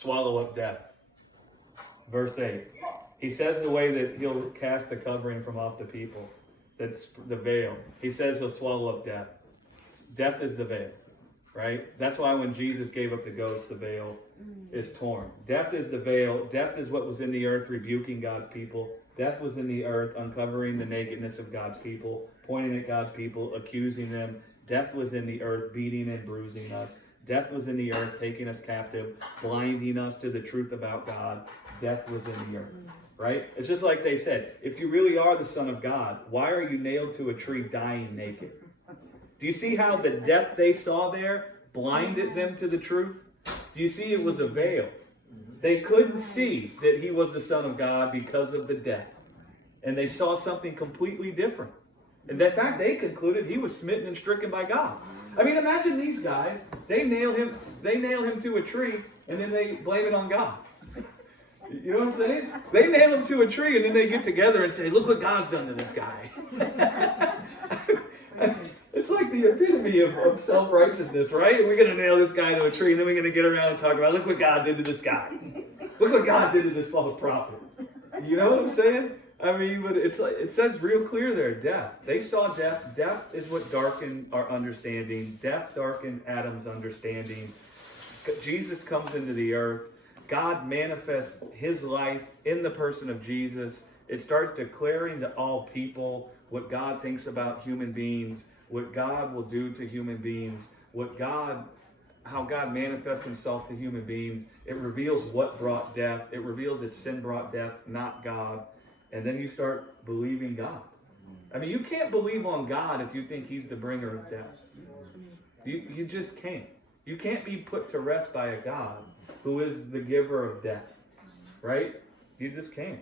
swallow up death. Verse 8. He says the way that he'll cast the covering from off the people. That's the veil. He says he'll swallow up death. Death is the veil, right? That's why when Jesus gave up the ghost, the veil is torn. Death is the veil. Death is what was in the earth rebuking God's people. Death was in the earth uncovering the nakedness of God's people, pointing at God's people, accusing them. Death was in the earth beating and bruising us. Death was in the earth taking us captive, blinding us to the truth about God. Death was in the earth, right? It's just like they said, if you really are the Son of God, why are you nailed to a tree dying naked? Do you see how the death they saw there blinded them to the truth? Do you see it was a veil? They couldn't see that he was the Son of God because of the death. And they saw something completely different. And in fact, they concluded he was smitten and stricken by God. I mean, imagine these guys. They nail him to a tree, and then they blame it on God. You know what I'm saying? They nail him to a tree, and then they get together and say, look what God's done to this guy. It's like the epitome of self-righteousness, right? We're going to nail this guy to a tree, and then we're going to get around and talk about, look what God did to this guy. Look what God did to this false prophet. You know what I'm saying? I mean, but it's like, it says real clear there, death. They saw death. Death is what darkened our understanding. Death darkened Adam's understanding. Jesus comes into the earth. God manifests his life in the person of Jesus. It starts declaring to all people what God thinks about human beings, what God will do to human beings, how God manifests himself to human beings. It reveals what brought death. It reveals that sin brought death, not God. And then you start believing God. I mean, you can't believe on God if you think he's the bringer of death. You just can't. You can't be put to rest by a God who is the giver of death. Right? You just can't.